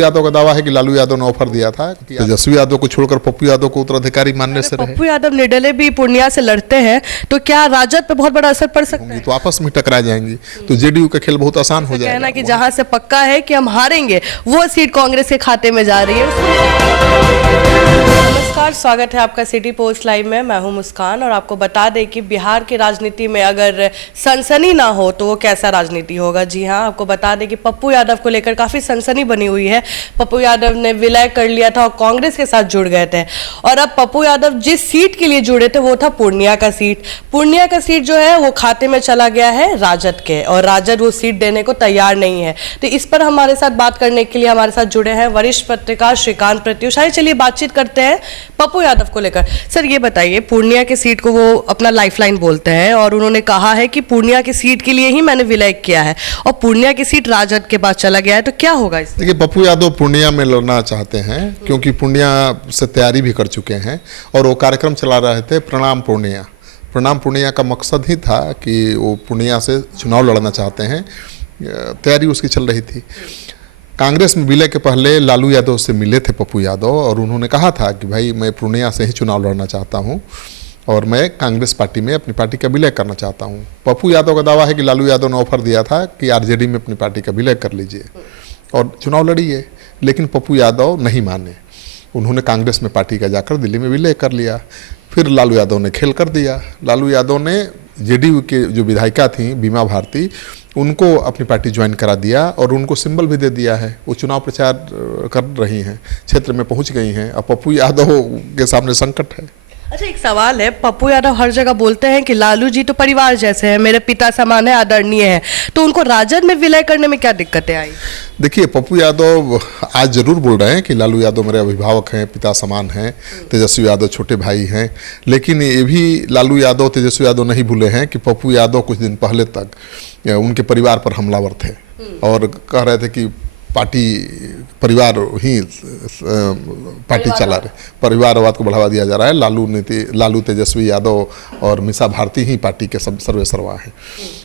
यादव का दावा है कि लालू यादव ने ऑफर दिया था कि तेजस्वी यादव को छोड़कर पप्पू यादव को उत्तराधिकारी मानने से रहे। पप्पू यादव निर्दलीय भी पूर्णिया से लड़ते हैं तो क्या राजद पे बहुत बड़ा असर पड़ सकता है? तो आपस में टकरा जाएंगी तो जेडीयू का खेल बहुत आसान हो जाएगा। कहना कि जहां से पक्का है कि हम हारेंगे वो सीट कांग्रेस के खाते में जा रही है। नमस्कार, स्वागत है आपका सिटी पोस्ट लाइव में। मैं हूं मुस्कान और आपको बता दें कि बिहार की राजनीति में अगर सनसनी ना हो तो वो कैसा राजनीति होगा। जी हां, आपको बता दें कि पप्पू यादव को लेकर काफी सनसनी बनी हुई है। पप्पू यादव ने विलय कर लिया था और कांग्रेस के साथ जुड़ गए थे और अब पप्पू यादव जिस सीट के लिए जुड़े थे वो था पूर्णिया का सीट। पूर्णिया का सीट जो है वो खाते में चला गया है राजद के और राजद वो सीट देने को तैयार नहीं है। तो इस पर हमारे साथ बात करने के लिए हमारे साथ जुड़े हैं वरिष्ठ पत्रकार श्रीकांत प्रत्युष। चलिए बातचीत करते हैं पप्पू यादव को लेकर। सर ये बताइए, पूर्णिया की सीट को वो अपना लाइफलाइन बोलते हैं और उन्होंने कहा है कि पूर्णिया की सीट के लिए ही मैंने विलय किया है और पूर्णिया की सीट राजद के पास चला गया है, तो क्या होगा इससे? देखिए, पप्पू यादव पूर्णिया में लड़ना चाहते हैं क्योंकि पूर्णिया से तैयारी भी कर चुके हैं और वो कार्यक्रम चला रहे थे प्रणाम पूर्णिया। प्रणाम पूर्णिया का मकसद ही था कि वो पूर्णिया से चुनाव लड़ना चाहते हैं, तैयारी उसकी चल रही थी। कांग्रेस में विलय के पहले लालू यादव से मिले थे पप्पू यादव और उन्होंने कहा था कि भाई मैं पूर्णिया से ही चुनाव लड़ना चाहता हूं और मैं कांग्रेस पार्टी में अपनी पार्टी का विलय करना चाहता हूं। पप्पू यादव का दावा है कि लालू यादव ने ऑफर दिया था कि आरजेडी में अपनी पार्टी का विलय कर लीजिए और चुनाव लड़िए, लेकिन पप्पू यादव नहीं माने। उन्होंने कांग्रेस में पार्टी का जाकर दिल्ली में विलय कर लिया। फिर लालू यादव ने खेल कर दिया। लालू यादव ने जेडीयू के जो विधायिका थी बीमा भारती, उनको अपनी पार्टी ज्वाइन करा दिया और उनको सिंबल भी दे दिया है। वो चुनाव प्रचार कर रही हैं, क्षेत्र में पहुंच गई हैं। अब पप्पू यादव के सामने संकट है। अच्छा, एक सवाल है, पप्पू यादव हर जगह बोलते हैं कि लालू जी तो परिवार जैसे हैं, मेरे पिता समान है, आदरणीय है, तो उनको राजद में विलय करने में क्या दिक्कतें आई? देखिए, पप्पू यादव आज जरूर बोल रहे हैं कि लालू यादव मेरे अभिभावक हैं, पिता समान हैं, तेजस्वी यादव छोटे भाई हैं, लेकिन ये भी लालू यादव तेजस्वी यादव नहीं भूले हैं कि पप्पू यादव कुछ दिन पहले तक उनके परिवार पर हमलावर थे और कह रहे थे कि पार्टी परिवार ही पार्टी चला रहे, परिवारवाद को बढ़ावा दिया जा रहा है। लालू तेजस्वी यादव और मीसा भारती ही पार्टी के सब सर्वे सर्वा हैं।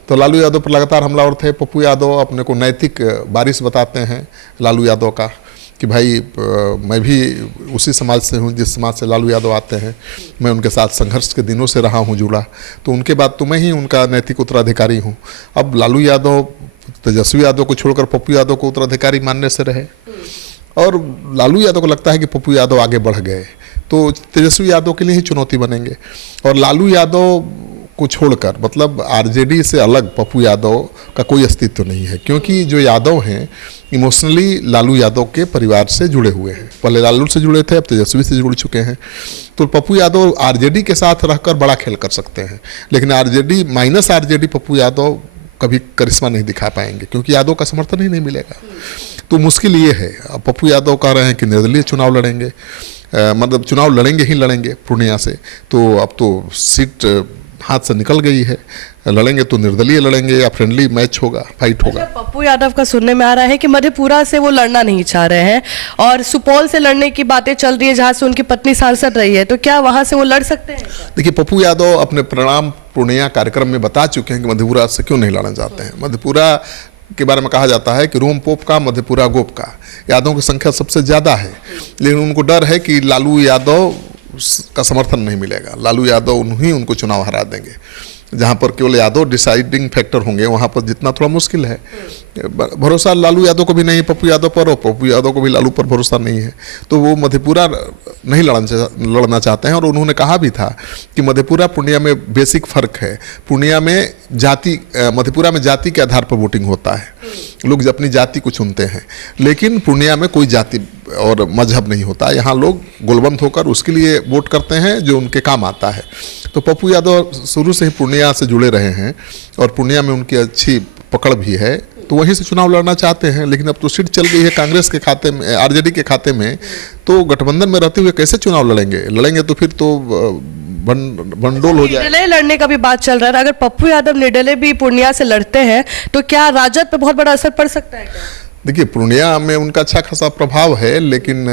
तो लालू यादव पर लगातार हमलावर थे। पप्पू यादव अपने को नैतिक वारिस बताते हैं लालू यादव का कि भाई मैं भी उसी समाज से हूँ जिस समाज से लालू यादव आते हैं, मैं उनके साथ संघर्ष के दिनों से रहा हूँ जुड़ा, तो उनके बाद तो मैं ही उनका नैतिक उत्तराधिकारी हूँ। अब लालू यादव तेजस्वी यादव को छोड़कर पप्पू यादव को उत्तराधिकारी मानने से रहे और लालू यादव को लगता है कि पप्पू यादव आगे बढ़ गए तो तेजस्वी यादव के लिए ही चुनौती बनेंगे। और लालू यादव को छोड़कर मतलब आरजेडी से अलग पप्पू यादव का कोई अस्तित्व नहीं है, क्योंकि जो यादव हैं इमोशनली लालू यादव के परिवार से जुड़े हुए हैं। पहले लालू से जुड़े थे, अब तेजस्वी से जुड़ चुके हैं। तो पप्पू यादव आरजेडी के साथ रहकर बड़ा खेल कर सकते हैं, लेकिन RJD minus RJD Pappu Yadav कभी करिश्मा नहीं दिखा पाएंगे क्योंकि यादव का समर्थन ही नहीं मिलेगा। तो मुश्किल ये है। अब पप्पू यादव कह रहे हैं कि निर्दलीय चुनाव लड़ेंगे, मतलब चुनाव लड़ेंगे ही लड़ेंगे पूर्णिया से। तो अब तो सीट हाथ से निकल गई है, लड़ेंगे तो निर्दलीय लड़ेंगे या फ्रेंडली मैच होगा, फाइट होगा। पप्पू यादव का सुनने में आ रहा है कि मधेपुरा से वो लड़ना नहीं चाह रहे हैं और सुपौल से लड़ने की बातें चल रही है जहां से उनकी पत्नी सांसद रही है, तो क्या वहां से वो लड़ सकते हैं? देखिए, पप्पू यादव अपने प्रणाम पूर्णिया कार्यक्रम में बता चुके हैं कि मधेपुरा से क्यों नहीं लड़ना चाहते हैं। मधेपुरा के बारे में कहा जाता है कि रोम पोप का मधेपुरा गोप का, यादवों की संख्या सबसे ज़्यादा है, लेकिन उनको डर है कि लालू यादव का समर्थन नहीं मिलेगा। लालू यादव उन्हीं उनको चुनाव हरा देंगे। जहाँ पर केवल यादव डिसाइडिंग फैक्टर होंगे वहाँ पर जितना थोड़ा मुश्किल है। भरोसा लालू यादव को भी नहीं है पप्पू यादव पर और पप्पू यादव को भी लालू पर भरोसा नहीं है, तो वो मधेपुरा नहीं लड़ना चाहते हैं। और उन्होंने कहा भी था कि मधेपुरा पूर्णिया में बेसिक फ़र्क है। पूर्णिया में मधेपुरा में जाति के आधार पर वोटिंग होता है, लोग अपनी जाति को चुनते हैं, लेकिन पूर्णिया में कोई जाति और मजहब नहीं होता। यहाँ लोग गोलबंद होकर उसके लिए वोट करते हैं जो उनके काम आता है। तो पप्पू यादव शुरू से ही पूर्णिया से जुड़े रहे हैं और पूर्णिया में उनकी अच्छी पकड़ भी है, तो वहीं से चुनाव लड़ना चाहते हैं। लेकिन अब तो सीट चल गई है कांग्रेस के खाते में, आरजेडी के खाते में, तो गठबंधन में रहते हुए कैसे चुनाव लड़ेंगे तो फिर तो भंडोल हो जाए। निर्दलीय लड़ने का भी बात चल रहा है। अगर पप्पू यादव निर्दलीय भी पूर्णिया से लड़ते हैं तो क्या राजद पे बहुत बड़ा असर पड़ सकता है? देखिए, पूर्णिया में उनका अच्छा खासा प्रभाव है, लेकिन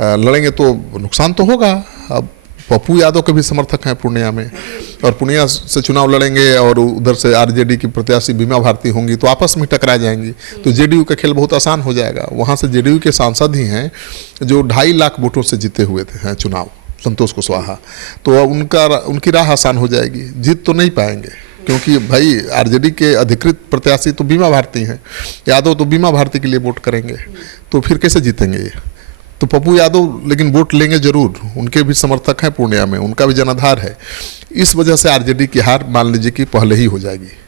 लड़ेंगे तो नुकसान तो होगा। अब पप्पू यादव के भी समर्थक हैं पूर्णिया में, और पूर्णिया से चुनाव लड़ेंगे और उधर से आरजेडी की प्रत्याशी बीमा भारती होंगी, तो आपस में टकरा जाएंगी, तो जेडीयू का खेल बहुत आसान हो जाएगा। वहाँ से जेडीयू के सांसद ही हैं जो 2.5 लाख वोटों से जीते हुए थे चुनाव, संतोष कुशवाहा, तो उनकी राह आसान हो जाएगी। जीत तो नहीं पाएंगे, क्योंकि भाई आरजेडी के अधिकृत प्रत्याशी तो बीमा भारती हैं, यादव तो बीमा भारती के लिए वोट करेंगे, तो फिर कैसे जीतेंगे ये? तो पप्पू यादव लेकिन वोट लेंगे जरूर, उनके भी समर्थक हैं पूर्णिया में, उनका भी जनाधार है। इस वजह से आरजेडी की हार मान लीजिए कि पहले ही हो जाएगी।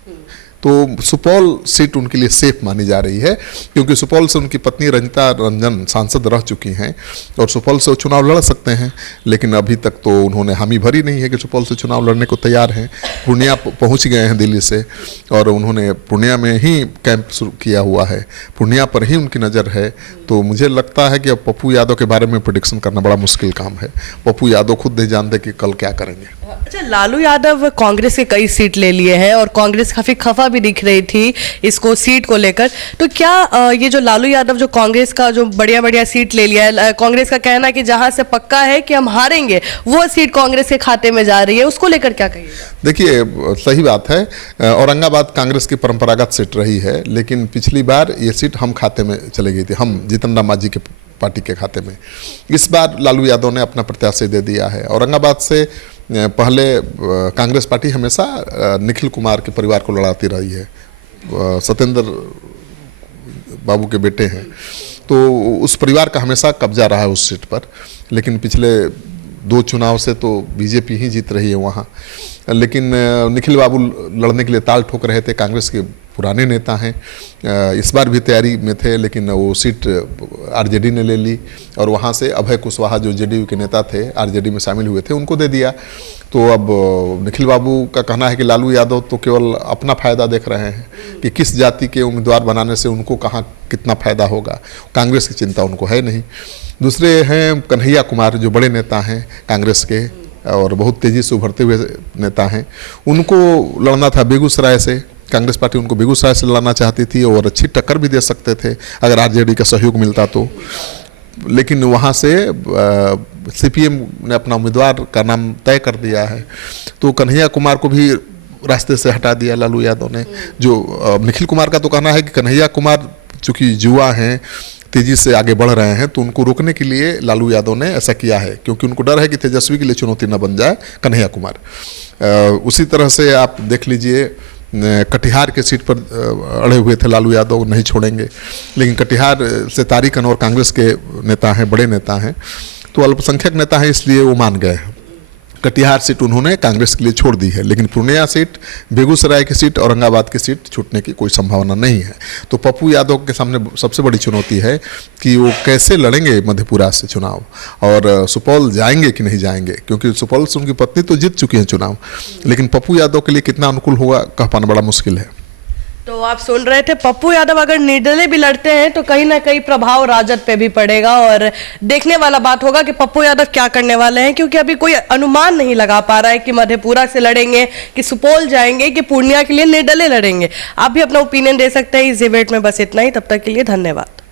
तो सुपौल सीट उनके लिए सेफ मानी जा रही है, क्योंकि सुपौल से उनकी पत्नी रंजिता रंजन सांसद रह चुकी हैं और सुपौल से वो चुनाव लड़ सकते हैं, लेकिन अभी तक तो उन्होंने हामी भरी नहीं है कि सुपौल से चुनाव लड़ने को तैयार हैं। पूर्णिया पहुंच गए हैं दिल्ली से, और उन्होंने पूर्णिया में ही कैंप शुरू किया हुआ है, पूर्णिया पर ही उनकी नज़र है। तो मुझे लगता है कि अब पप्पू यादव के बारे में प्रेडिक्शन करना बड़ा मुश्किल काम है। पप्पू यादव खुद नहीं जानते कि कल क्या करेंगे। अच्छा, लालू यादव कांग्रेस के कई सीट ले लिए हैं और कांग्रेस काफी खफा भी दिख रही थी इसको सीट को लेकर, तो क्या ये जो लालू यादव जो कांग्रेस का जो बढ़िया बढ़िया सीट ले लिया है, कांग्रेस का कहना है कि जहां से पक्का है कि हम हारेंगे वो सीट कांग्रेस के खाते में जा रही है, उसको लेकर क्या कहिएगा? देखिए, सही बात है, औरंगाबाद कांग्रेस की परंपरागत सीट रही है, लेकिन पिछली बार ये सीट हम खाते में चली गई थी, हम जीतन राम मांझी के पार्टी के खाते में। इस बार लालू यादव ने अपना प्रत्याशी दे दिया है। औरंगाबाद से पहले कांग्रेस पार्टी हमेशा निखिल कुमार के परिवार को लड़ाती रही है, सत्येंद्र बाबू के बेटे हैं, तो उस परिवार का हमेशा कब्जा रहा है उस सीट पर। लेकिन पिछले 2 चुनाव से तो बीजेपी ही जीत रही है वहाँ, लेकिन निखिल बाबू लड़ने के लिए ताल ठोक रहे थे, कांग्रेस के पुराने नेता हैं, इस बार भी तैयारी में थे, लेकिन वो सीट आरजेडी ने ले ली, और वहाँ से अभय कुशवाहा जो जेडीयू के नेता थे, आरजेडी में शामिल हुए थे, उनको दे दिया। तो अब निखिल बाबू का कहना है कि लालू यादव तो केवल अपना फ़ायदा देख रहे हैं कि किस जाति के उम्मीदवार बनाने से उनको कहाँ कितना फ़ायदा होगा, कांग्रेस की चिंता उनको है नहीं। दूसरे हैं कन्हैया कुमार, जो बड़े नेता हैं कांग्रेस के और बहुत तेज़ी से उभरते हुए नेता हैं, उनको लड़ना था बेगूसराय से, कांग्रेस पार्टी उनको बेगूसराय से लड़ना चाहती थी और अच्छी टक्कर भी दे सकते थे अगर आरजेडी का सहयोग मिलता तो, लेकिन वहाँ से सीपीएम ने अपना उम्मीदवार का नाम तय कर दिया है, तो कन्हैया कुमार को भी रास्ते से हटा दिया लालू यादव ने। जो निखिल कुमार का तो कहना है कि कन्हैया कुमार चूँकि युवा हैं, तेज़ी से आगे बढ़ रहे हैं, तो उनको रोकने के लिए लालू यादव ने ऐसा किया है, क्योंकि उनको डर है कि तेजस्वी के लिए चुनौती न बन जाए कन्हैया कुमार। उसी तरह से आप देख लीजिए, कटिहार के सीट पर अड़े हुए थे लालू यादव, नहीं छोड़ेंगे, लेकिन कटिहार से तारिक अनवर कांग्रेस के नेता हैं, बड़े नेता हैं, तो अल्पसंख्यक नेता हैं, इसलिए वो मान गए। कटिहार सीट उन्होंने कांग्रेस के लिए छोड़ दी है, लेकिन पूर्णिया सीट, बेगूसराय की सीट, औरंगाबाद की सीट छूटने की कोई संभावना नहीं है। तो पप्पू यादव के सामने सबसे बड़ी चुनौती है कि वो कैसे लड़ेंगे मधेपुरा से चुनाव, और सुपौल जाएंगे कि नहीं जाएंगे, क्योंकि सुपौल से उनकी पत्नी तो जीत चुकी है चुनाव, लेकिन पप्पू यादव के लिए कितना अनुकूल होगा कह पाना बड़ा मुश्किल है। तो आप सुन रहे थे, पप्पू यादव अगर निर्दलीय भी लड़ते हैं तो कहीं ना कहीं प्रभाव राजद पे भी पड़ेगा, और देखने वाला बात होगा कि पप्पू यादव क्या करने वाले हैं, क्योंकि अभी कोई अनुमान नहीं लगा पा रहा है कि मधेपुरा से लड़ेंगे, कि सुपौल जाएंगे, कि पूर्णिया के लिए निर्दलीय लड़ेंगे। आप भी अपना ओपिनियन दे सकते हैं इस डिबेट में। बस इतना ही, तब तक के लिए धन्यवाद।